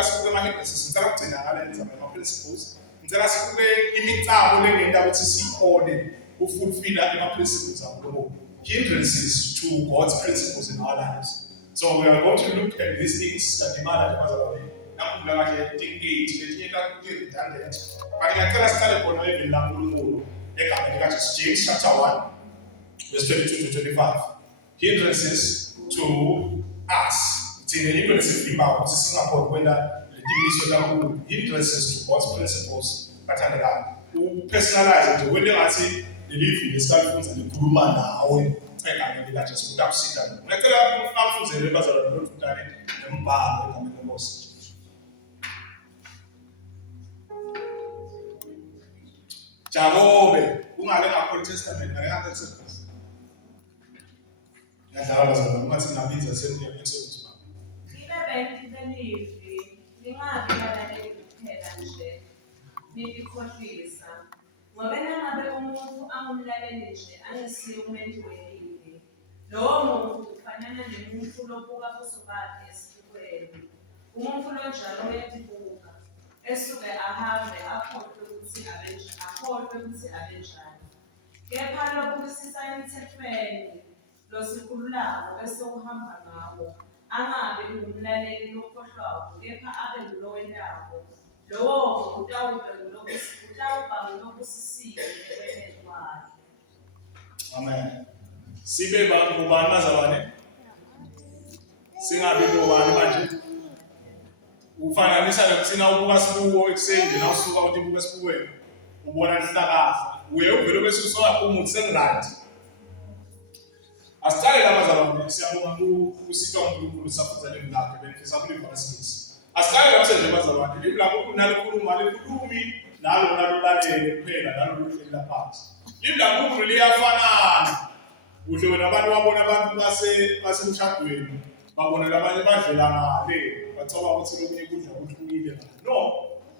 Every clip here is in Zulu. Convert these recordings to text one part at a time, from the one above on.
ngicela sibuke ama-hindrances, ngicela ukugcina ngale nizama ama-principles. Ngicela sibuke imicabo lengenda ukuthi siyikhone ukufulfilla ama-principles abo. Hindrances to God's principles in our lives. So we are going to look at these things that demand at Mazalwane. Nakumbuka kahle thing 8 letinye redundant. But ngicela siqale khona eveni laNkulunkulu egameni likaJesu. James chapter 1 verse 22 to 25. Hindrances to us. Thina into lesivimba ukuthi singakhona kwenda letimiso laNkulunkulu. Hindrances to God's principles bathandekayo. Upersonalize nje wena ngathi lelivi lesikafunza likhuluma nawe egameni likaJesu ukuthi akusiza. Ngicela umfundele bazalwane lokuqala embhalo egameni leNkosi. Jakobe ungake ngakho Testament ngake ngakho Exodus. Ngiyadlala bazalwane uma singabiza seniya Exodus. Libe benti lelivi lingabi balaleli kuphela nje lilikhohlisa. Ngoba nangabe umuntu angumlaleli nje angesiye umuntu welivi, lowo muntu ufanana nomuntu lobuka ubuso bakhe esibukweni. Umuntu lonjalo uyadibuka esuke ahambe akhohlwe ukuthi abenjani. Kepha lokubusisa emthethweni losikhululayo bese uhamba ngawo, angabe ngumlaleli lokhohlwayo, kepha abe ngulowendako. Lowo utawuba ngulobusisiwe empilweni wakhe. Amen. Sibe bantu bazalwane. Singabi bobani manje. Ufananisa nokuthina ubuka sibuko ekseni na usuka uthi ubuka sibukweni. Ubona lihlakaza. Uye uvele bese usoya umuthi sengright. Asicale labazalwane siyabonga usitwa uNkulunkulu safuza lemlakhe benifisa kuliva ngesikisi. Asicale lapha bazalwane liblako nalikhuluma likhulumi nalo nalulalele kuphela nalo luhleli laphansi. Liblako liyafanana. Udle wena abantu babona abantu basemshadweni babona labanye badlela ngale bathoba ukuthi lokunye kudla kuthulile. No,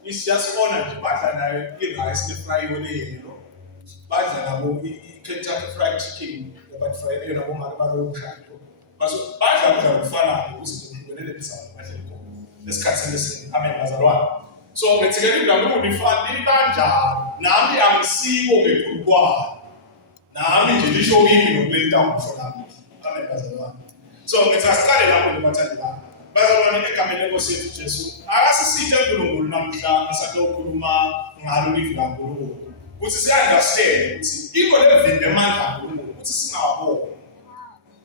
it's just honor nje badla nayo i-rice ne-fry yellow. Badla nabo i-Kentucky fried chicken but fried yona bomake balomshado. Baso badla kudla kufanayo ukuthi ngibonele bizana badle khona. Lesikhathi lesini amen bazalwane. So ngithikela iblako lifani kanjalo. Nami angisiko ngekhulukwana. Nami nje lisho yini nokuleta ukusho nami. Amen bazalwane. So ngithasicale lapho ngobathandela. Bazalwane egameni leNkosi yethu Jesu. Akasisithe uNkulunkulu namhla ngisaqala ukukhuluma ngalo livi kaNkulunkulu. Ukuthi siyandastand ukuthi iko levinde amandla kaNkulunkulu ukuthi singawaboni.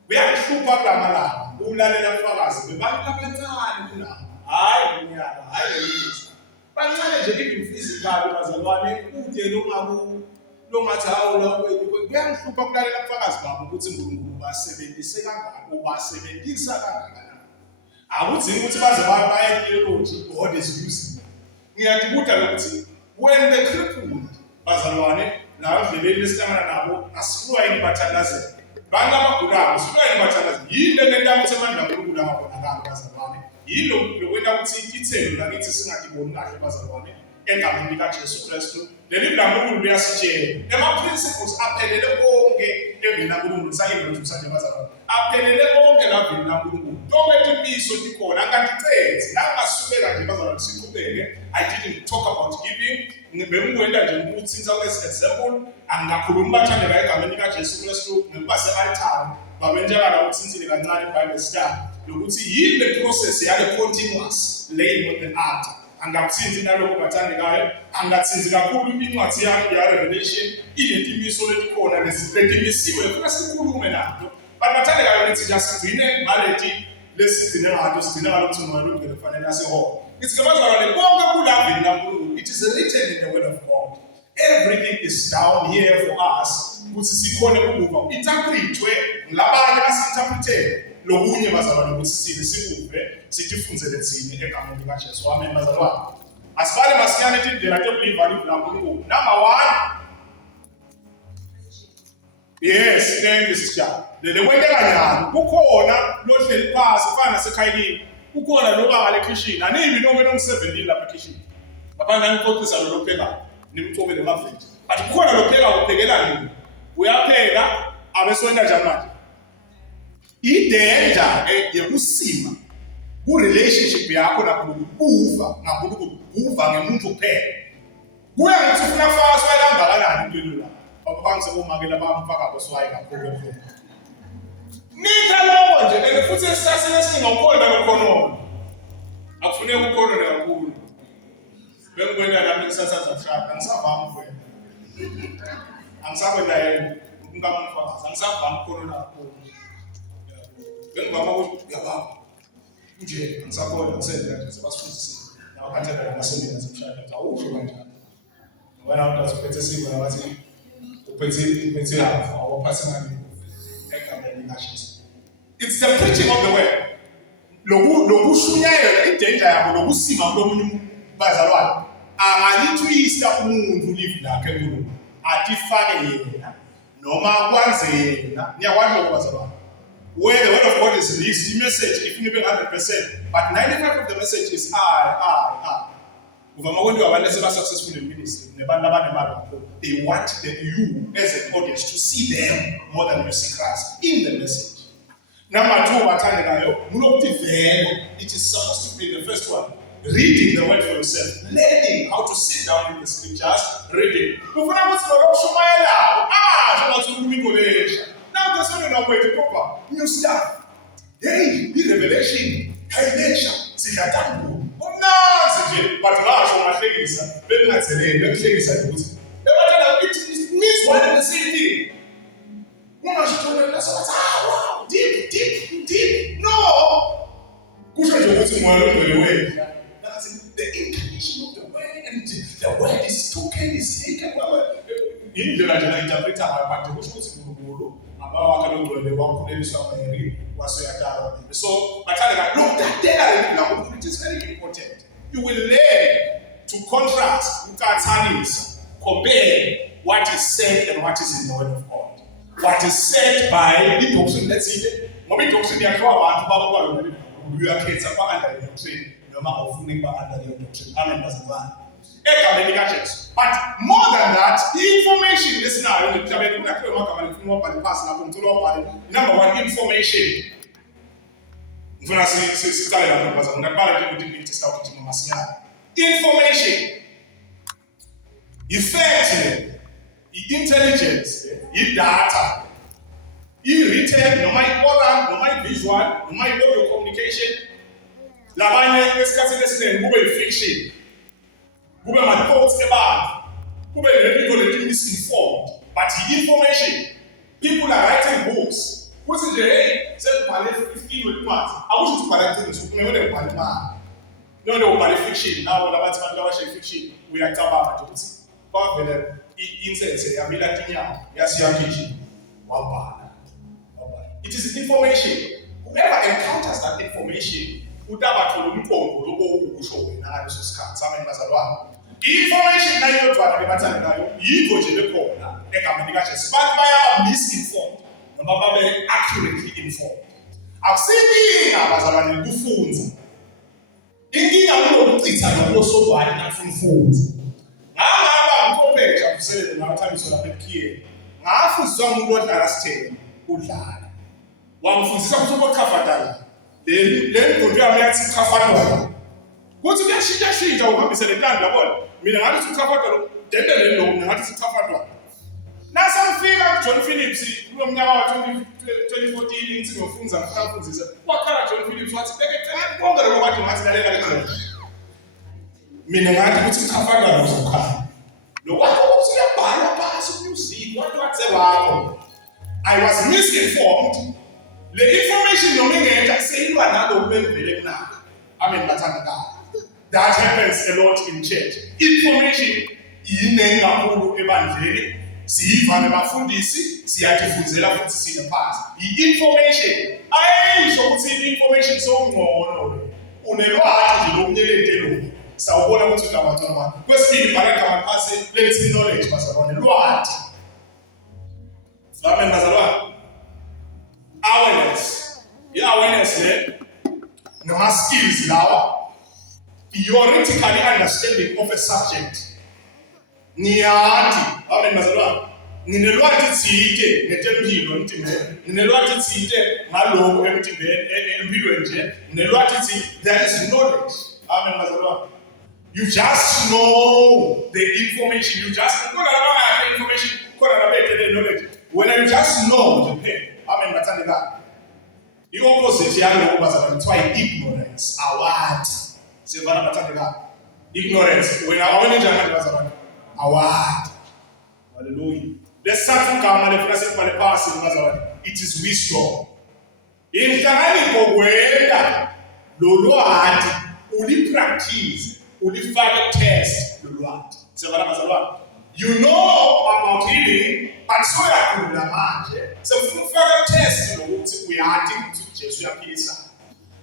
Uyahlupha kulamalanga. Ulalela umfakazi bebantu abancane kunabo. Hayi unyaka, hayi lelithi. Bancane nje even physically bazalwane kude longathi hawo la kuyangihlupha kulalela umfakazi babo ukuthi uNkulunkulu basebenzise kangaka ubasebenzisa kangaka. Akudzingi ukuthi baze baye theology God is using. Ngiyadibuda ukuthi when the crippled bazalwane la ndleleni lesihlangana nabo asihlwa yini bathandazela. Banga abagulayo sihlwa yini bathandazela. Yini lento ukuthi amandla kaNkulunkulu angabonakala bazalwane. Yilo lokwenda ukuthi ithelo lakithi singadiboni kahle bazalwane egameni likaJesu Kristu. Leli blangulo liyasitshela ema-principles aphelele konke eveni laNkulunkulu sayini ukuthi bazalwane aphelele konke la veni laNkulunkulu. Tonke timiso tikhona angaticenzi nangasukela nje bazalwane siqhubeke. I didn't talk about giving. Ngibengwenda nje ukuthi as example angakhuluma bathandela egameni likaJesu Kristu ngibase altar babenjala ukuthi sinzile kancane iBible study lokuthi yini le process yale continuous laying on the altar. Angakuthinzi naloko bathandekayo, angathinzi kakhulu incwadi yakhe ya Revelation inetimiso letikhona lezitimisiwe futhi sikhulume nazo. Bathandekayo lithi jasigcine ngalethi lesigcine ngato sigcine ngalokuthi umalungelo kufanele asehona. It's kabazalwane konke kulavini laNkulunkulu. It is written in the word of God. Everything is down here for us ukuthi sikhone ukuva interpretwe ngilabanye basinterprete lokunye bazalwane ukuthi sikuve sifundzele thina egameni likaJesu. Amen bazalwane. Asibale masinyane indlela yokuliva livi laNkulunkulu. Number 1. Yes, thank you sister. Le kwenteka njani? Kukhona lohleli phansi fana nasekhayini. Kukhona loba ngale kitchen. Animi noma no17 lapha kitchen. Ngaphandle ngixoxisa lo lopheka nimcobe lemafethi. But kukhona lopheka uphekela nini? Uyapheka abeswenda njani manje? Idanger yekusima ku-relationship yakho nakubuva ngakubuva ngemuntu kuphela. Kuya ngokuthi ufuna kufaka swaya kangakanani empilweni lapho. Bangisekomakela bamfaka boswayi kakhulu khona. Nitha lokho nje and futhi esisasele singawukhona lokhono. Akufuneki ukukhona kakhulu. Bengibona lapho ngisasaza kushada angisavami mfowethu. Angisakwenza yena ungamfakazi angisavami ukukhona kakhulu. Bengibama ukuthi yababa. Nje angisakholwa ngisenza nje sebasifundisile. Nawaphathela namasonto asemshado awusho kanjalo. Ngoba nawo uzophethe isimo nabathi uphethe half our personal it's the preaching of the word. Lokushunyayela idanger yabo lokusima kulomunye bazalwane. Angalithwista umuntu live lakhe kulo. Atifake yena noma kwanze yena. Niyakwazi lokubazalwane. Where the word of God is released, the message, if you be 100%, but 95% of the message is I. When you are successful in ministry, they want you as an audience to see them more than you see Christ in the message. Number two, it is supposed to be the first one. Reading the word for yourself, learning how to sit down in the scriptures, reading. Now there's only no way to cover. New stuff. Hey, the revelation. Hey, nature. See that tango. Oh no, but now from my things, then that's the name. Let me say this. It means one and the same thing. One I should tell them that's wow, deep. No. That's the incarnation of the word, and the word is spoken, is taken. In the interpreter, so, look, that it is very important. You will learn to contrast, compare what is said and what is in the word of God. What is said by the doctrine, let's see, maybe doctrine you are under the doctrine, but more than that, the information is now number one, information. Information, effective, intelligence, data, written, no my oral, no my visual, no my audio communication. Labanye esikhathini kube fiction. Kube my thoughts about. Kube people that are misinformed. But the information, people are writing books. What is the hey? Say pale 15 with parts. I want you to pale things. You know they pale man. No, they pale fiction. Now about man fiction. We are talking about it. But when inside say I'm Latino. Yes, you are teaching. It is information. Whoever encounters that information. Information na hiyo tunaipata nayo iko je lekona ekamanikache but by misinformed noma babe accurately informed akusinkinga abazalwane kufunza inkinga kunokuchitha nokusodwani nakufunza ngaba ngikopheja kusebenza nabathambiso lapha ekhiyeni ngafundiswa umuntu odlala sithele udlala wangifundisa ukuthi ukukhafatala le nto yami yathi ukhafatala kuthi kuyashintsha uhambise le plan yabona mina ngathi ukhafatala lo dendele lo ngathi ukhafatala nasamfika John Phillips kulo mnyaka wa 2014 ngithi ngofunza ngafundisa wakhala John Phillips wathi beke konke lokho bathi ngathi lalela le mina ngathi ukuthi ukhafatala uzokhala lokho kusiyabhala phasi music what wakho I was misinformed. The information no ngeke seyilwa nalo ubevele kuna. Amen bathanda. That happens a lot in church. Information inengi kakhulu ebandleni. Siyiva nabafundisi, siyatifundisela futhi sine pass. I-information ayisho ukuthi information songcono. Unelwazi nje lokunyelentelo. Sawubona ukuthi ulabantu abantu. Kwesibili bhala kama pass lethi knowledge bazalwane lwathi. Amen bazalwane. Awareness. Awareness no skills lawa. Theoretically understanding of a subject. Niati. Amen bazalwane. nginelwazi thide ngetempilo emtimbeni, nginelwazi thide ngaloko emtimbeni empilweni nje, nginelwazi thide. There is knowledge. Amen bazalwane. You just know the information. You just know the information. Knowledge. When you just know the pain. Amen bathandekayo. I-opposite yaloko bazalwane kuthiwa ignorance. Award. Sivana bathandekayo. Ignorance. Wena awenenjani manje bazalwane? Award. Hallelujah. Lesathu igama lefuna sikubale phasi bazalwane. It is wisdom. Inhlangano ngokwenda lolwadi ulipractice, ulifake test lolwadi. Sivana bazalwane. You know about healing, but so yakhula manje. Sefuna ukufaka test lokuthi uyathi ukuthi Jesu uyaphilisa.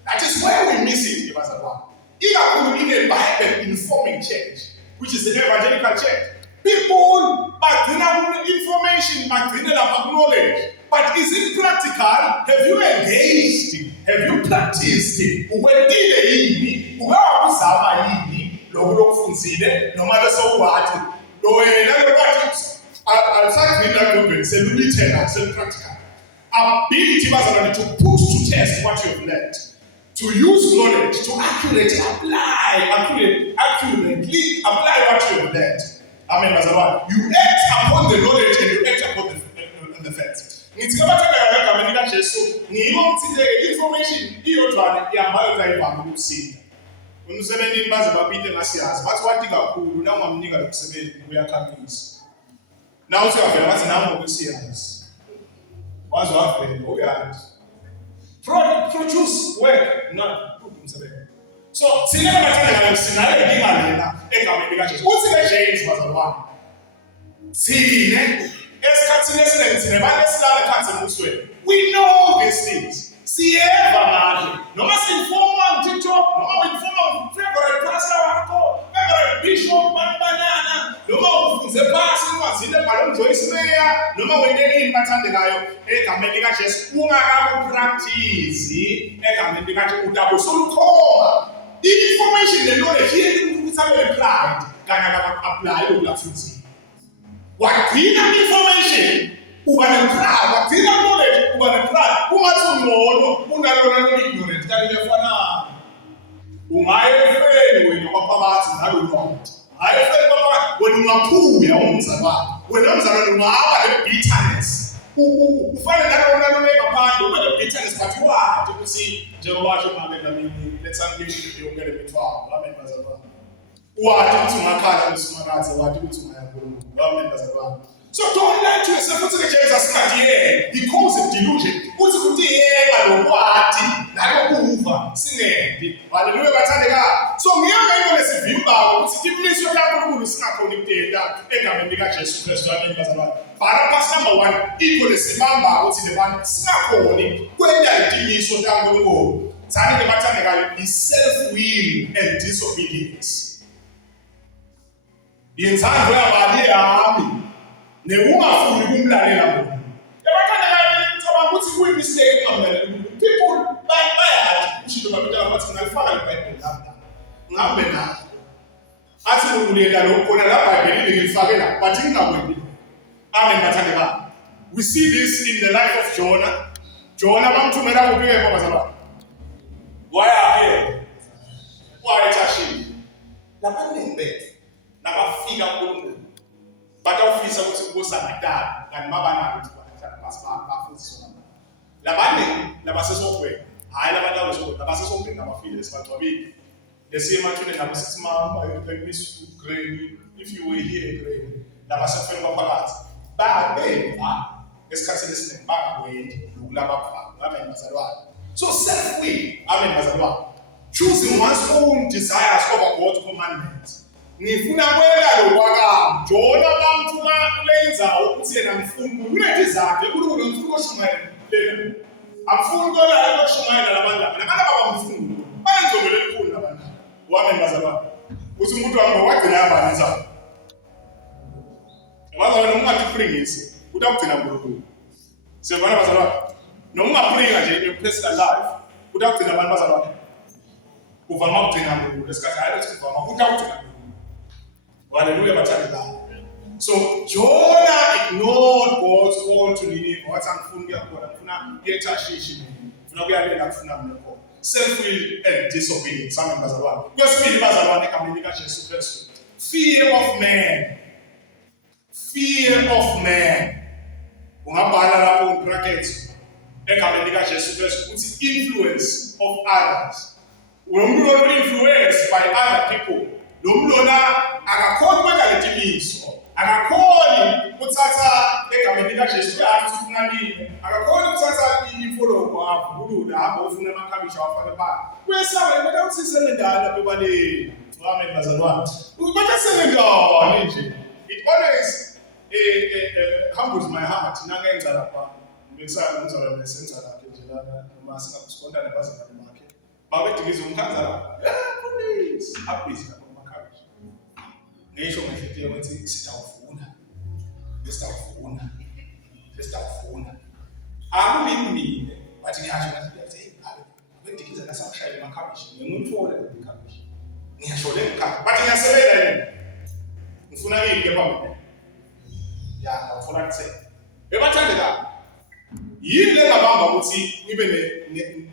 That is where we miss it bazalwane. Ikakhulu in a Bible informing church, which is the evangelical church. People bagcina information, bagcina lapha knowledge. But is it practical? Have you engaged? Have you practiced? Ukwentile yini? Ungakuzama yini? Lokho lokufunzile noma lesowathi. Lo wena lobathi alisagcina lokho selulithela selpractical. Ability bazalwane to put to test what you have learned. To use knowledge to accurately accurately apply what you have learned. Amen, bazalwane. You act upon the knowledge and you act upon the facts. Ngithi kabathanda ngegama lika Jesu, ngiyomthile information iyodwana ihambayo kayibamba ukusinda. Umsebenzini baze babide ngasiyazi. Bathi wathi kakhulu na ungamnika lokusebenza uyakhamisa. Na usiyavela bathi nami ngokusiyazi. Wazi wavela uyazi. Produce work, not umsebenzi. So, singena bathanda ngalo sinayo inkinga lena egameni lika Jesu. Uthi ke James bazalwane. Sine esikhathini esiningi sine banesilala phansi emusweni. We know these things. Siyeva manje. Noma sinforma on TikTok, noma informa on favorite pastor wakho, favorite bishop banana, noma ufunze phansi kwazile bhalon Joyce Meyer, noma wente ini bathandekayo egameni lika Jesu ungakapractice egameni lika Jesu utabusulukhoma. Information the knowledge yini ukuthi abe-applied kanye aka-apply lokulafunzile. Wagcina information uba ne-pride, wagcina knowledge uba ne-pride. Ungathi ungcono unalona ignorant kanti lefana. Ungaya efeni wena kwaphakathi nalolwazi. Hhayi efeni kwaphakathi wena ungaphuya umzalwane. Wena umzalwane ungaba ne-bitterness. Ufane nalona ngaphandle ube ne-bitterness but wathi ukuthi njengoba basho manje nami let's engage yongele imithwalo. Amen bazalwane. Wathi ukuthi ungakhala umsumakazi, wathi ukuthi ungayakhuluma. Amen bazalwane. So don't lie to yourself. Uthi Jesus singadiyeke. He calls it delusion. Uthi kudiyeka lokwathi nalokuva singendi. Hallelujah bathandekayo. So ngiyanga into lesivimba ukuthi imiso kaNkulunkulu singakhona ukutenda egameni lika Jesu Kristu. Amen bazalwane. Para pass number 1 iko lesibamba ukuthi lebantu singakhoni kwenda idimiso kaNkulunkulu. Thani ke bathandekayo is self-will and disobedience. Yenzando yabali yami nekungafuni kumlalela bona. Ebathandekayo ngicabanga ukuthi kuyimistake kungamlalela umuntu. People bayathi ushido babita bathi ngalifaka iBhayibheli lapha. Ngihambe nalo. Athi ukulela lokho khona la iBhayibheli ngilifake la but ngingakwendi. Amen bathandekayo. We see this in the life of Jonah. Jonah bamthumela kuphi ke bazalwane? Waya ethashini. Labaningi bethu nabafika kuNkulunkulu batawufisa ukuthi kubosangadala kanti mabanalo ukuthi bafundiswe nabo. Labaningi labasesogwini hayi labantu labasesogwini nabafile lesibagcwabile. Lesiye emathuneni nabo sithi mama you miss grain if you were here grain. Labasefeni kwaphakathi babemva esikhathini esiningi bangakwendi nokulaba khona. Amen bazalwane. So self-will, amen bazalwane. Choosing one's own desires over God's commandments. Ngifuna kwela lokwakami. Jona bamthuma lenza ukuthi yena mfuni kulethi zakhe uNkulunkulu ngifuna ukushumayela. Amfuni kwela ukushumayela labantu. Nabantu abamfuni. Banengcobelo elikhulu labantu. Amen bazalwane. Uthi umuntu wami wagcina yabani zakhe. Bazalwane ungathipringisi utakugcina uNkulunkulu. Siyabona bazalwane. Noma ungapringa nje in your personal life utakugcina abantu bazalwane. Uvama ukugcina uNkulunkulu. Lesikhathi hayi ukuthi uvama utakugcina. Hallelujah bathandekayo. So Jonah ignored God's call to Nineveh. Wathi angifuni ukuya khona, ngifuna ukuya eTharshishi, ngifuna ukuyalela ngifuna mlokho. Self-will and disobedience. Sami bazalwane. Kwesibili bazalwane egameni likaJesu Kristu. Fear of man. Fear of man. Ungabhala lapho in brackets egameni likaJesu Kristu uthi influence of others. Umuntu influenced by other people. Lo mlona akakhona ukwenza letimiso. Akakhona ukuthatha egameni likaJesu athi ufunanini. Akakhona ukuthatha imfoloko avulula hamba ufuna amakhabisha wafana pha. Kuyesaba ngoba uthi selendala bebaleni. Amen bazalwane. Ukuthi selendala nje. It always humbles my heart nangenza lapha. Ngisala ngizala besenza lapha nje lana noma singakusponda nebazalwane bakhe. Babedikiza umkhanza lapha. Please, appease lapha amakhabisha. Ngisho ngihlekile ukuthi sitawufuna. Akulimi bathi ngiyasho ngathi abedikiza nasamshaya amakhabisha. Ngimuthola amakhabisha. Ngiyasho le ngikha. Bathi ngiyasebenza yini? Ngifuna yini ke phambi? Ya, ngifuna kuthini? Bebathandeka. Yini lengabamba ukuthi ngibe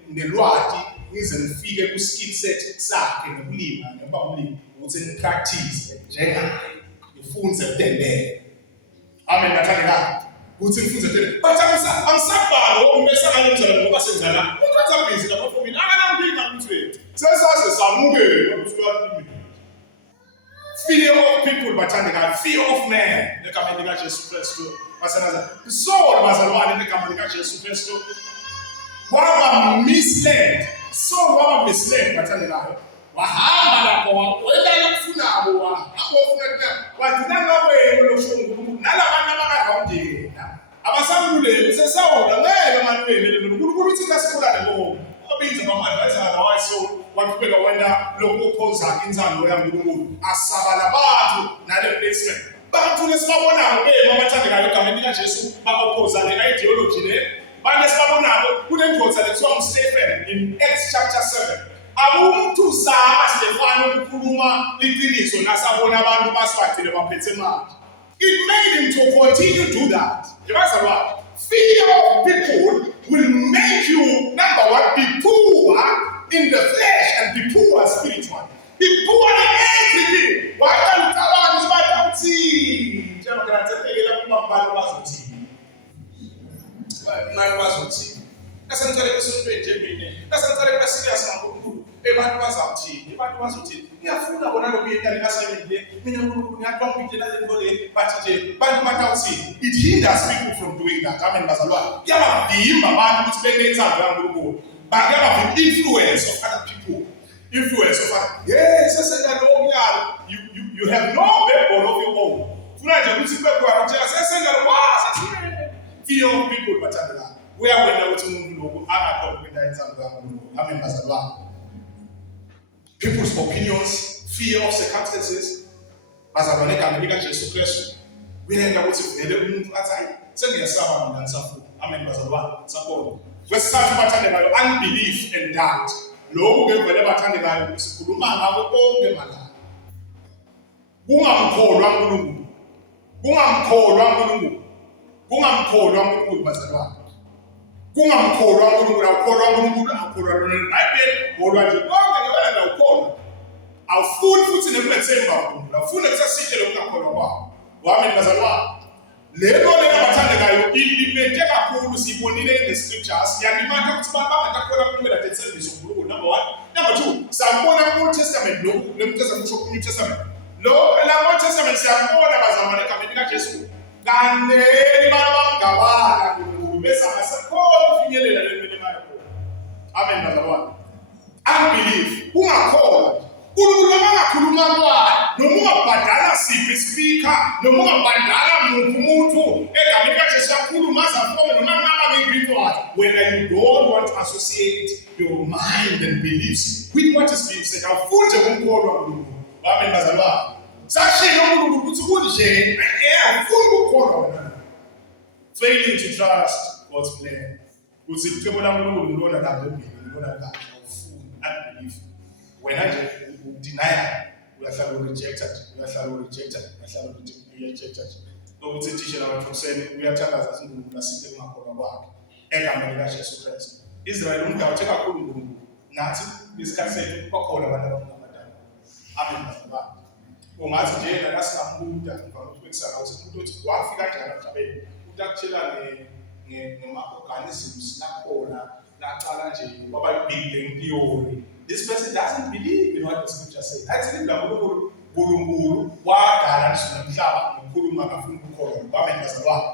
nelwati ngize ngifike ku skill set sakhe nokulima ngoba umlimi ukuthi ngipractice njengaye ngifunze kudelele. Amen bathandeka. Ukuthi ngifunze kudelele. Bathi angisabhalo umbesakanye umzala ngoba senzana. Ukwenza busy lapha for mina akanangiphinga ukuthi sesaze samukela ukuthi uyalimi. Fear of people bathandeka, fear of man egameni likaJesu Kristu. Basenaza Saul bazalwane egameni likaJesu Kristu waba misled. Saul waba misled bathandekayo. Wahamba lapho wayela kufunabo wahamba ufuna wathi nangabe loshungu nalabantu abakahawundela abasamlule usesawula ngeke manwele noNkulunkulu uthi kasikhulane ngo abinza bamanje ayizana wayiso wakhubeka wena lokuphoza inzalo yaNkulunkulu asabala abantu nale placement bantu lesibabonayo mabathandekayo egameni likaJesu bakophoza le ideology le balesibabonayo kunendoda lethiwa uStephen in Acts chapter 7 abumuntu zama Stefano ukukhuluma iqiniso nasabona abantu baswathile baphethe manje. It made him to continue to do that. What? Fear of people will make you, number one, be poor in the flesh and be poor spiritually. Be poor in everything. Why can't you tell us about tea? Nasantare kusunto njemini. Nasantare kwa serious na ngukuru. Abantu bazathi ngiyafuna bona lokuyekani assignment mina ngikulu ngiyaqomba la ngibole bathi bantu batawuthi it hinders people from doing that. Amen bazalwane. Yabavimba abantu ukuthi bengenza kaNkulunkulu. Bakuyaba the influence of other people. Influence of other. Yes, sesenda lo umyalo. You have no backbone of your own. Funa nje ukuthi bekwa ukuthi sesenda lo wasasine. Fear of people bathandela. Uyawena ukuthi umuntu lokho angakhona ukwenda inzalo kaNkulunkulu. Amen bazalwane. People's opinions, fear of circumstances. Bazalwane egameni likaJesu Kristu. Uyenza ukuthi vele umuntu athi hayi sengiyasaba mina ngisafuna. Amen bazalwane. Sakho. Kwesithathu bathandekayo unbelief and doubt. Lokhu ngevele bathandekayo sikhuluma ngabo konke malanga. Kungamkholwa uNkulunkulu. Kungamkholwa uNkulunkulu bazalwane. Kungamkholwa uNkulunkulu, akholwa uNkulunkulu, akholwa lona iBhayibheli, kodwa nje konke ngewena nawukholwa. Awufuni futhi nemethemba uNkulunkulu, awufuni kusasithe lokungakholwa kwabo. Amen bazalwane. Lelo bathandekayo ilimente kakhulu sibonile in the scriptures. Yalimata ukuthi abantu bangakholwa kuphela the service uNkulunkulu. Number 1. Number 2, sabona ku Old Testament lo lemthetho kusho ku New Testament. Lo la Old Testament siyabona bazalwane egameni likaJesu. Kanele babangabala bese asakhona ufinyelela lemini yakho. Amen bazalwane. Unbelief, ungakholwa. uNkulunkulu angakhuluma kwayo noma ungabhadala siphi speaker noma ungabhadala umuntu egameni likaJesu akhuluma azafome noma ngaba ngegrip wakhe. When you don't want to associate your mind and beliefs with what is being said, awufunde ukukholwa uNkulunkulu. Amen bazalwane. Sashilo uNkulunkulu ukuthi kunje ufuna ukukholwa wena. Failing to trust God's plan. Kuthi ucebo laNkulunkulu ngilona la ngempilo ngilona kahle awufuni unbelief. Wena nje udeny uyahlala rejected, ukuthi thishela abathuseni uyathandaza siNkulunkulu asize kungakhona kwakhe egameni likaJesu Kristu. Israyeli umdawu uthe kakhulu uNkulunkulu nathi isikhathi sethu bakhona abantu abangamadala. Amen bazalwane. Ungathi nje la singamuda ngivame ukubekisana ukuthi umuntu othi wafika kanjani emhlabeni utakutshela ngema-organisms nakhona naqala nje waba big bang theory. This person doesn't believe in what the scripture says. Athi uNkulunkulu wadala nomhlaba nokukhuluma ngafuna ukukholwa. Amen bazalwane.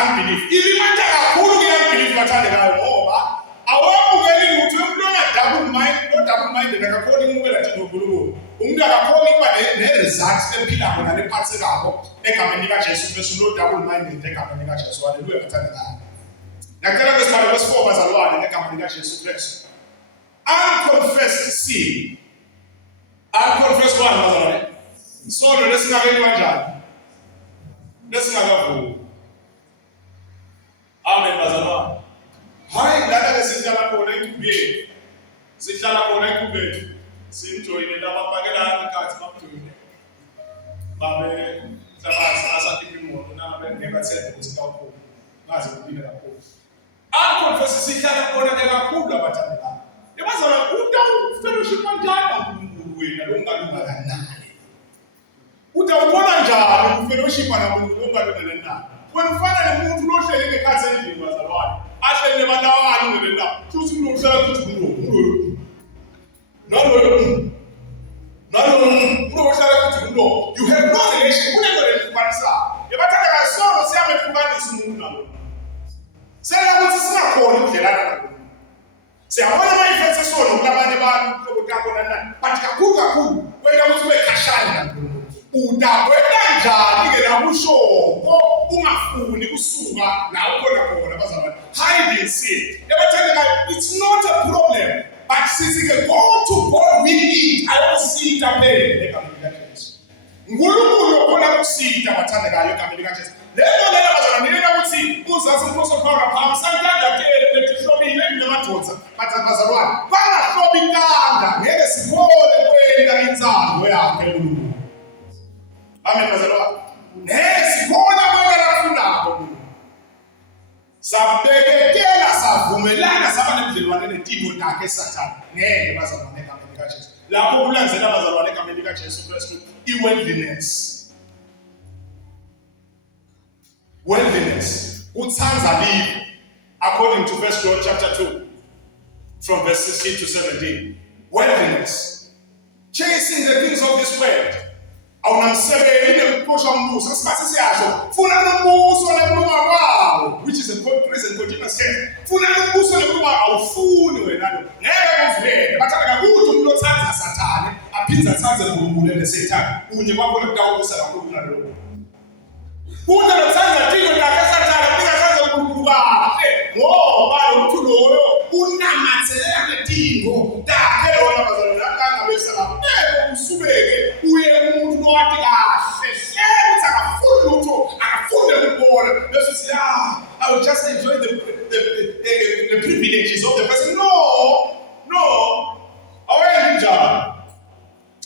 Unbelief ilimata kakhulu ke-unbelief bathandekayo ngoba awamukeli ukuthi umuntu double minded akakhona ukumukela nje noNkulunkulu. Umuntu akakhona ukuba ne-results ephilayo nalephathekayo egameni likaJesu Kristu no double minded egameni likaJesu. Haleluya bathandekayo. Ngicela ngesibalo wesi-4 bazalwane egameni likaJesu Kristu. Unconfessed sin. Unconfessed one bazalwane. Isono lesingakeni kanjani? Lesingakavumi. Amen bazalwane. Hayi lana sihlala khona enkubeni. Sihlala khona enkubeni. Simjoyine labaphakelana ikhathi bamjoyine. Babe sabazi asakhipha imoto nabe ngekathemba ukuthi kawukhona. Ngaze kubile kakhulu. Unconfessed sihlala khona kakhulu abathandekayo. Yabazalwane fellowship kanjani uNkulunkulu wena lo ungalunga kanani? Utawubona njani ufellowship naNkulunkulu ongalungele na? Wena ufana nomuntu lohlele ngekhathi endlini bazalwane. Ahlele nebantwana ngelela. Futhi umuntu uhlala kuthi umuntu. Umuntu ohlala kuthi umuntu. You have no relation. Kunengole kufanisa. Yabathandekayo sonke siyamehlukanisa umuntu nalo. Sela ukuthi singakhona ukudlelana naye. Siyabona mayifetse sona kulabanye abantu lokukabona nani. But kakhulu wena ukuthi ubekhashana naNkulunkulu. Udabwela njani ke nakushoko ungafuni kusuka la ukhona bazalwane. Hide in sin. Yabathandekayo it's not a problem. But since you can go to God with it, I don't see it again. Nkulunkulu ukhona ukusita abathandekayo egameni likaJesu. Lelo bazalwane nina ukuthi uzazi ukuthi ukhona phambi santhanda ke lehlobile nemadoda bazalwane. Bangahlobi inkanda ngeke sikhole kwenda inzalo yakhe uNkulunkulu. Amen bazalwane. Ngeke sikhona kwenda lafunako. Sabekekela savumelana saba nebudlelwane netiko takhe Satan. Ngeke bazalwane egameni likaJesu. Lapho kulandzela bazalwane egameni likaJesu Kristu i-worldliness. Worldliness. Utsandza live. According to 1 John chapter 2 from verse 16 to 17. Worldliness. Chasing the things of this world. Awunamsebeli nekuphosha umbuso isikhathi siyasho funa nombuso nekuluma kwawo which is a present continuous tense. Funa nombuso nekuluma awufuni wena lo. Ngeke kuvele bathanda ukuthi umuntu othandza Sathane aphindze athandze uNkulunkulu neSathane. Unye kwakho lokudawusa kakhulu nalokho. Kude lothanda tiko takhe Sathane ningathandza uNkulunkulu kahle ngoba lo muntu loyo unamatheleka netiko takhe wona bazalwane akangabesela usubeke uye umuntu lowathi kahle ukuthi akafuni lutho akafunde ukubona bese siya I will just enjoy the privileges of the person. No awenzi njalo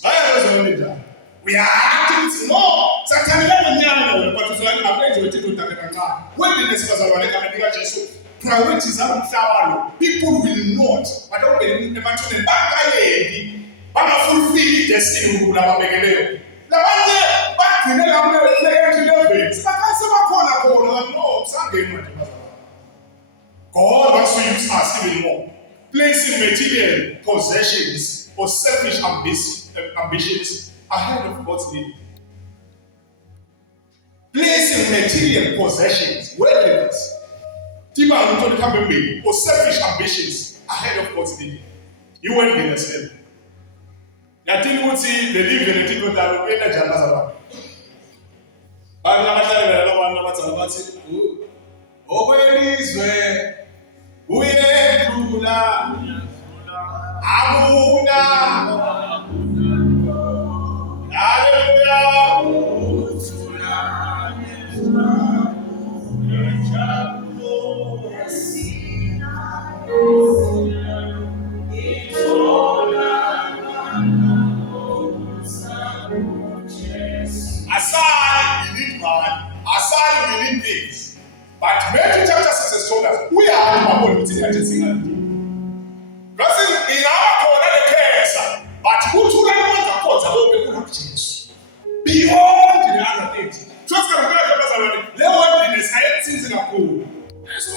ayenze njalo we are acting no Sathane lanyana wena but uzalani akwenze ukuthi uthake kancane wendinesi bazalwane egameni likaJesu priorities abamhlaba lo people will not badawubeni emathuneni bangayendi bangafulfill idestiny uNkulunkulu ababekeleyo. Labanye bagcine lapho le-level sibakhase bakhona khona no sangeni manje bazalwane. God wants to use us even more. Placing material possessions or selfish ambitions ahead of God's will. Placing material possessions, worldliness, or selfish ambitions ahead of God's will. You worldliness then. Yathini ukuthi the live netiko dalo kwenda njani bazalwane. Bahlala labantu abazalwa bathi okwelizwe uyedlula abuna haleluya uthula uphethe zingadi. Bese ingaba khona lekhesa, but kuthula konke kulokhu Jesu. Beyond the other things. Trust God bazalwane. Le worldliness ayethinzi kakhulu. So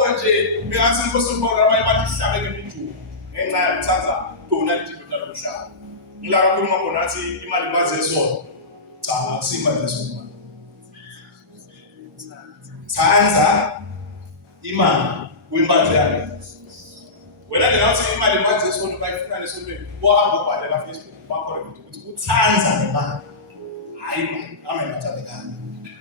manje bengathi inkosi uPaul abaye bathi hlabe ngemijulu ngenxa yokuthanza tona lithito lomhlaba. Ngilaka kukhuluma khona athi imali baze isona. Cha, akusiyimali esona. Thanza imali kwimbandla yakhe. Wena ngingathi imali baze isona bayifuna lesontweni. Wahamba ubhalela Facebook bakhona ukuthi uthanza nemali. Hayi manje, amen bathandekana.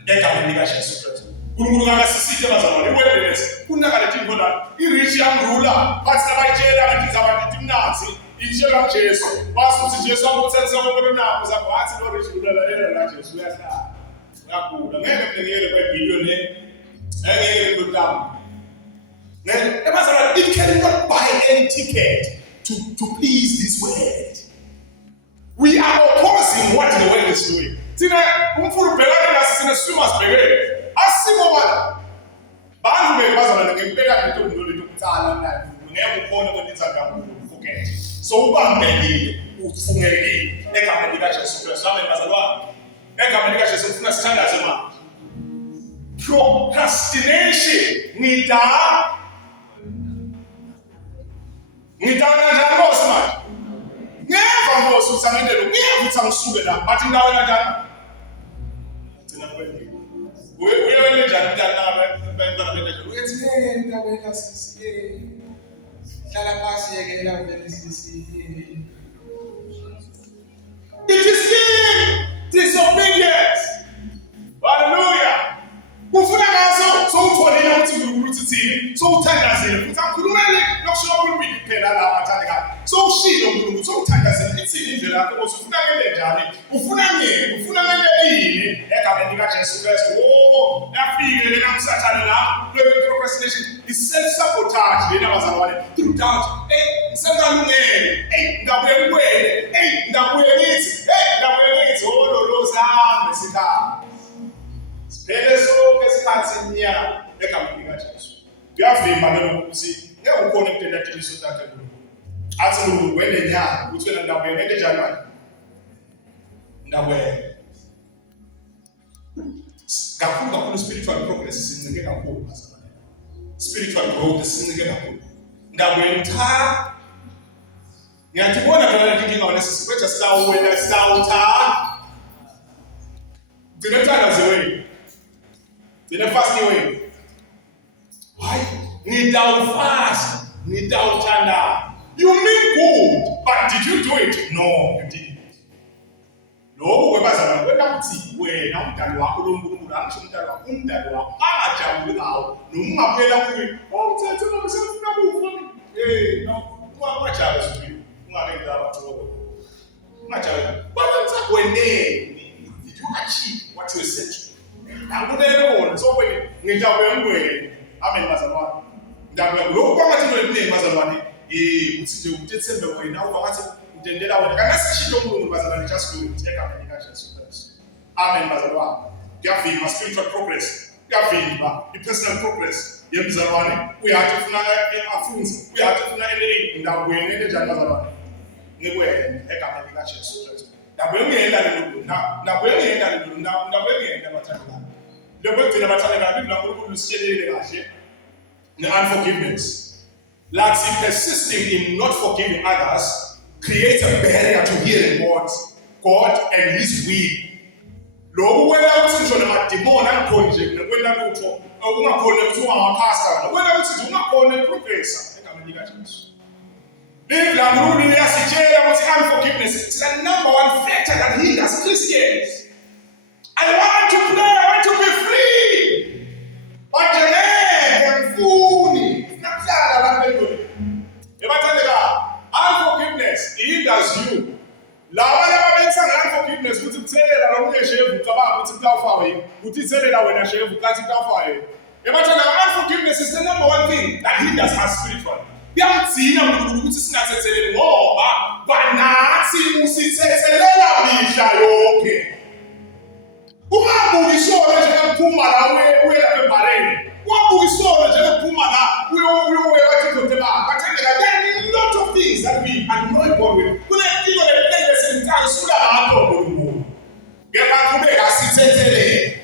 Egameni likaJesu Kristu. UNkulunkulu akasisithe bazalwane iwellness kunakalethi khona irich yamrula bathi sabayitshela ngathi zabantu imnazi itshela uJesu basuthi Jesu akuthense ngokunako zabathi lo rich ulalela la Jesu uyahlala uyagula ngeke mnikele kwebillion ngeke ngotama bazalwane it cannot buy any ticket to please this world. We are opposing what the world is doing. Thina umfulu bhekana nasi sine swimmers bhekele asimo bala bantu bezalwane ngempela into ndolito kutsala nayo ngeke ukhona ukwenza kakhulu forget so ubambekile ufungekile egameni likaJesu Kristu amen bazalwane egameni likaJesu ufuna sithandaze manje procrastination ngidala njalo manje ngeva ngosu usamendelo ngeva uthi angisuke la bathi indawo kanjani thina kwendile uyele njani mntana bentwana bendawo uyethi indawo kasisi hlala phansi yeke la vele sisi it is disobedience. Hallelujah. Kufuna ngaso so utholile ukuthi uNkulunkulu uthithile so uthandazile futhi akhulumele nokusho uNkulunkulu phela la bathandeka so ushilo uNkulunkulu so uthandazile ithini indlela yakho ukuthi ufuna ngene njani ufuna ngene yini egameni likaJesu Kristu yafike le namsathane la procrastination is self sabotage lena bazalwane through doubt ngisengalungele ngabuye kuwele ngabuye ngithi lo zambe sikhamba siphele sonke isikhathi nya egameni likaJesu uyavimba lokuthi ngeke ukhona ukutenda iqiniso lakhe kuNkulunkulu athi lo wena nyanga uthi wena ndabuye ngeke njani manje ndabuye kakhulu spiritual progress sincike kakhulu bazalwane spiritual growth sincike kakhulu ndabuye mtha ngiyatibona phela inkinga wena sisikwetha sitawuwena sitawutha dinetana zewe dine fasting way why nitawufast nitawuthanda you mean good but did you do it no you didn't lokho kwebazalwane wena uthi wena umdali wakho lo Nkulunkulu angisho umdali wakho angajabuli ngawo noma ungabuyela kuye umthetho noma sefuna kufa no ungajabu sibili ungalenza abathoko ungajabu but wendeni did you achieve what you said ngakubeka wona so wena ngindaba yemngwele amen bazalwane ndaba lokho kwangathi noyiningi bazalwane uthi nje umthethembe wena ubangathi utendela wena kana sishilo uNkulunkulu bazalwane just do it egameni likaJesu Kristu amen bazalwane kuyavimba spiritual progress kuyavimba personal progress yemzalwane uyathi ufuna afunze uyathi ufuna indawo yene njani bazalwane nikwena egameni likaJesu Kristu ndaba yengiyenda bathandana lokho thina bathandana Biblia uNkulunkulu usitshelile kahle ne-unforgiveness lathi persisting in not forgiving others creates a barrier to hearing God and His will. Lokho kwela ukuthi ngisho namadimoni angakhona nje nokwenda lutho okungakhona ukuthi ungawaphasa kwela ukuthi nje ungakhona progress egameni likaJesu. Biblia uNkulunkulu yasitshela ukuthi unforgiveness is the number one factor that hinders Christians. I want to be free. But unforgiveness hinders you. Laba benza unforgiveness ukuthi kuthelela lomunye shevu cabanga ukuthi kutawufawe ukuthi ithelela wena shevu kathi kutawufawe. Unforgiveness is the number one thing that hinders us spiritually. Kuyamthina uNkulunkulu ukuthi singathetheleli ngoba banathi usithethelela mihla yonke. Ungabuki isona nje kuphuma la uye lapha eBhareni. Ungabuki isona nje kuphuma la uye wathi to be annoyed with. Kule tiko le tenge sentano suda hapo Mungu. Geba kubeka sitsetele.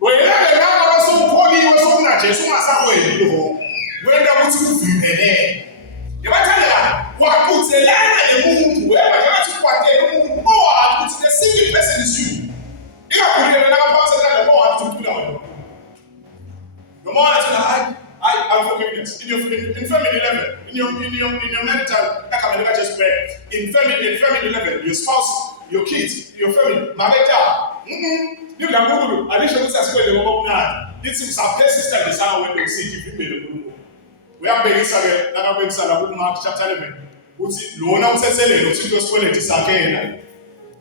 Weyele ngaba basomkholi wasomna Jesu masakweni lo. Wenda kuthi kuvimbele. Yabathandela wakuthelana emuntu weba yathi kwatela umuntu mowa the single person is you. Ikakhulile nakaphatheka lo mowa athi uthula wena. The more that I forgiveness in family level, in your marital, in family level, your spouse, your kids, your family, marital. You can go. I wish I was as well the woman now. This is our persistent desire when we see if you we are being sorry. Now being sorry. Mark chapter 11. Uti Lona usesele uti gospel tisakena.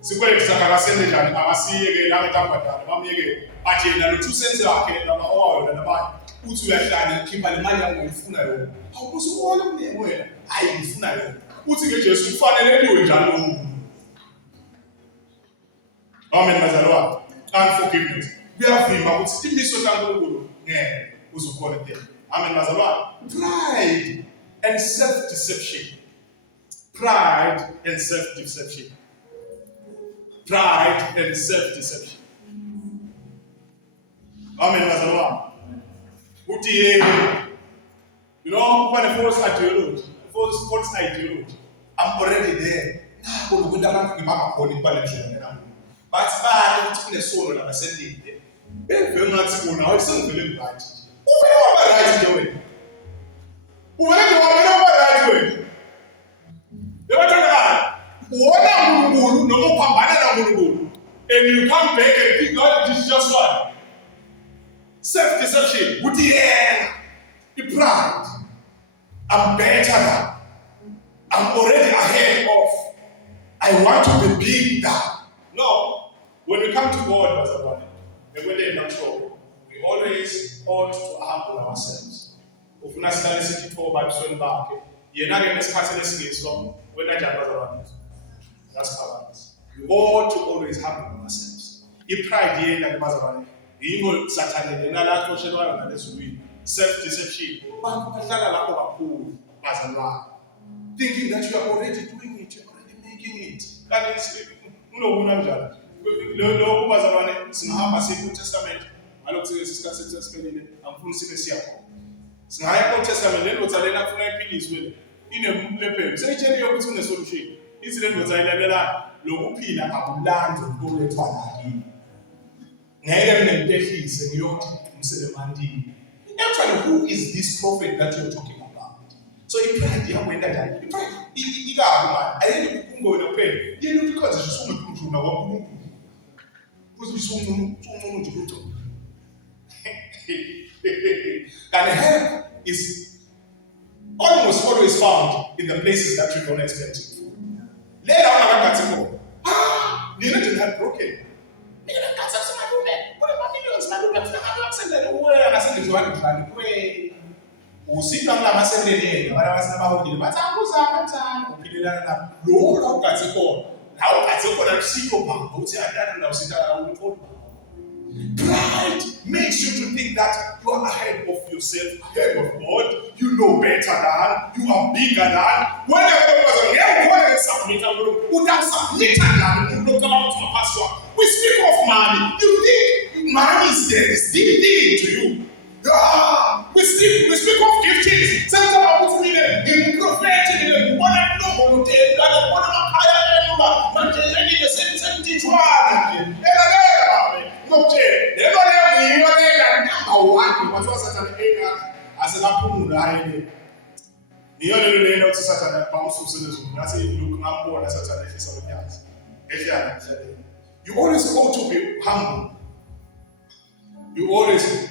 Sikwele tisakasende jani. Amasi yege na metapata. Mami yege. Ati na lutu sense yake na maoyo na mai. Utu yahlala khipha le mali yakho ngifuna yona. Awukusubona mnene wena. Hayi ngifuna yona. Uthi ke Jesu kufaneleliwe njalo umuntu. Amen bazalwa. Unforgiveness. Kuyavimba ukuthi imiso kaNkulunkulu ngeke uzokhona into. Amen bazalwa. Pride and self-deception. Pride and self-deception. Pride and self-deception. Amen bazalwa. You know, when a false ideology, false ideology, I'm already there. But it's in a soul of a sending. If you're not school now, it's not really right. Who will right doing? Who will right doing? The matter that one no more pambana, and you come back and think God is just one. Self-deception, with the pride. I'm better than. I'm already ahead of. I want to be big than. No. When we come to God, Pastor Bani, and when they're in trouble, we always ought to humble ourselves. If we're not standing for by swing back, you're not going to start listening from when I jump around. That's balance. We ought to always humble ourselves. If pride, you're not going to Evil Satan, self-deception. Thinking that you are already doing it, you're already making it. That is no Testament. I look to the sister spending and full Simesia. Snack Testament, then what's a little penis with in a leper. Say, Jenny, you're between the solution. Incident was I never Lopina, Abuland, and Bullet. Actually, who is this prophet that you're talking about? So he prayed, he went that. He prayed, he got I didn't go in a pen. You know, because it's so much from our and help is almost always found in the places that you don't expect it. Later on, the religion had broken. Pride makes you to think that you are ahead of yourself, ahead of God. You know better than, you are bigger than. We speak of money. You think money is there, it's deep to you. We speak of giftings. Sometimes I put me in prophetic, in one and no, you always ought to be humble. You always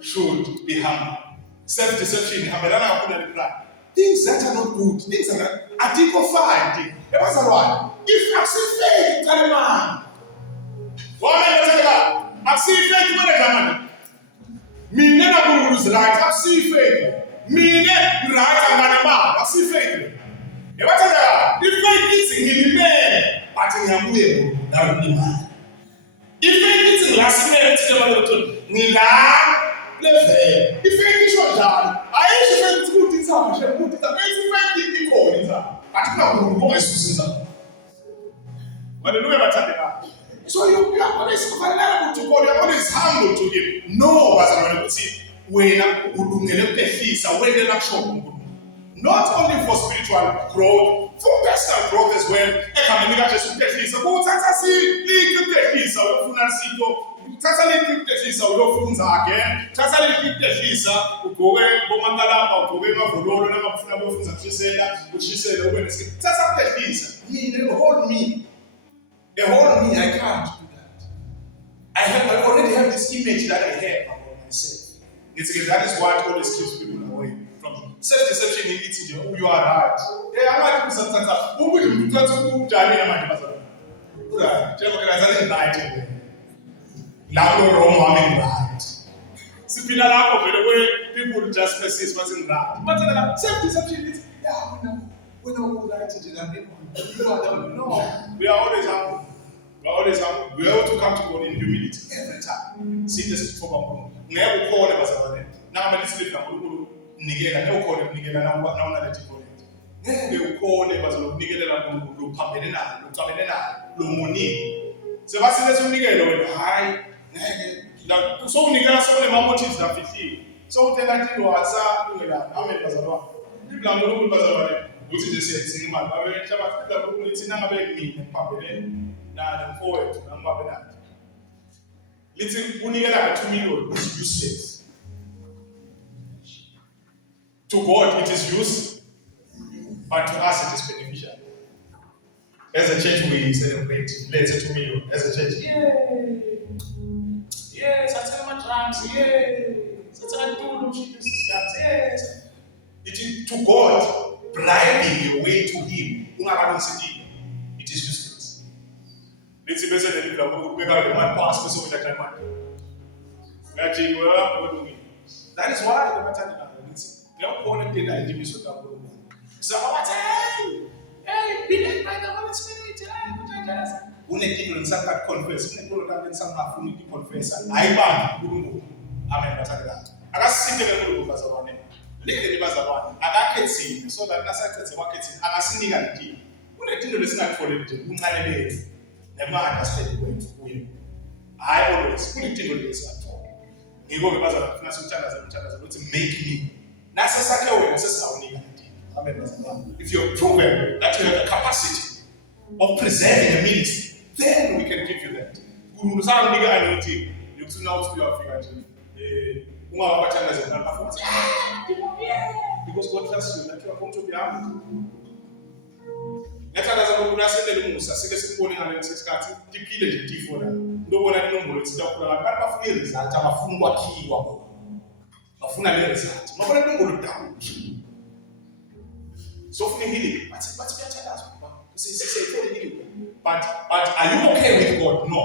should be humble. Self-deception, things that are not good, things that are Article 5. If I see faith, tell a man. I see faith when I come. Me never lose right. I see faith. Me never right and man. I see faith. If faith is in the man, but in your way, that will be man. If faith is in last minute, Nila. If faith is your dad, I ain't sure to put it up. If faith is equal, Akunakubonga isikusinza. Hallelujah, bathandekayo. So you are always vulnerable to God, you are always humble to Him. No, bazalwane ukuthi wena ulungele ukuphehlisa wendela kusho uNkulunkulu. Not only for spiritual growth, for personal growth as well. Ekhambeni kaJesu ukuphehlisa, kuthatha silike ukuphehlisa uyofuna isito, uthatha like ukuphehlisa uyofunza again, uthatha like ukuphehlisa ugqoke bomankalapha, ugqoke amavololo namafuna bofunza ushisela ube nesikhathi. Uthatha ukuphehlisa. Mina hold me. The whole me, I can't do that. I already have this image that I have about myself. That is what always keeps people away from self-deception. You are right. I'm not sometimes. Who would you try to do? Right. Sipila lapho vele where people just persist wasn't right. But self-deception is when we right to no, we are always humble. We are always humble. We are able to come to God in humility every time. See this for God. Never call them as a man. Now I'm listening to them. Nigela, no call them Nigela now let it go. Never call them as a Nigela lo pamenena lo moni. So what's the Nigela when high? So Nigela so the motives that fit. So tell that you are Nigela. Amen. Bazalwa. People are no Bazalwa. Which is the same thing, man. But when you have to put it in a bag, me and Papa, now and forward, I'm not that. Little Unigala 2 million is useless. To God, it is use, but to us, it is beneficial. As a church, we celebrate. Let's say 2 million. As a church, yay! Yes, I tell my drums, yay! I do yes. It is to God. Bribing your way to Him, it is useless. Let's see, better than you make out the man pass so that I might. That is why the matter is now calling the idea so that so hey, be led by the Holy Spirit. Only people in some that confess, people that in some have only to confess. I ban, amen. That I got sick of the book as a one. Leke bazalwane akakhethi so that nasathethe wakhethi akasindika nje kunedinto lesingakutholile nje uncane lethu nemali asiphethe kwethu kuye hayi always kunedinto lesingakuthola ngiko ke bazalwane kufuna umthandazo ukuthi make me nasasakhe wena sesawunika nje amen bazalwane. If you're proven that you have the capacity of preserving a ministry, then we can give you that. Kunusanika anointing yokufuna ukuthi uyafika nje because God trusts you, that you are going to be humble. Let us go to the Musa, second morning and the tipile de tifona. No one I know it's not a feelings that I'm a funwa key. A funa result. No one I know down. So for healing, but are you okay with God? No.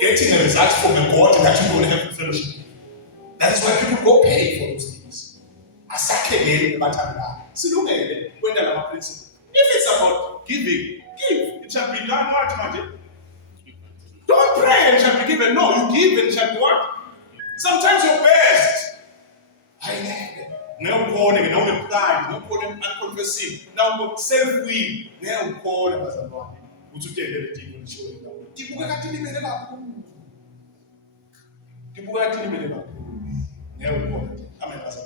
Getting a result from a God that you don't have fellowship. That is why people go pay for those things. Asake batanga. So when they are principle. If it's about giving, give. It shall be done what, magic? Don't pray and it shall be given. No, you give and it shall be what? Sometimes your best. Now call them, now pride, now call them unconfessing, now self-will, now call them as a body. Would you take everything and show it now? People got to be made up. People got to be made up. Never call it. Amen. Let's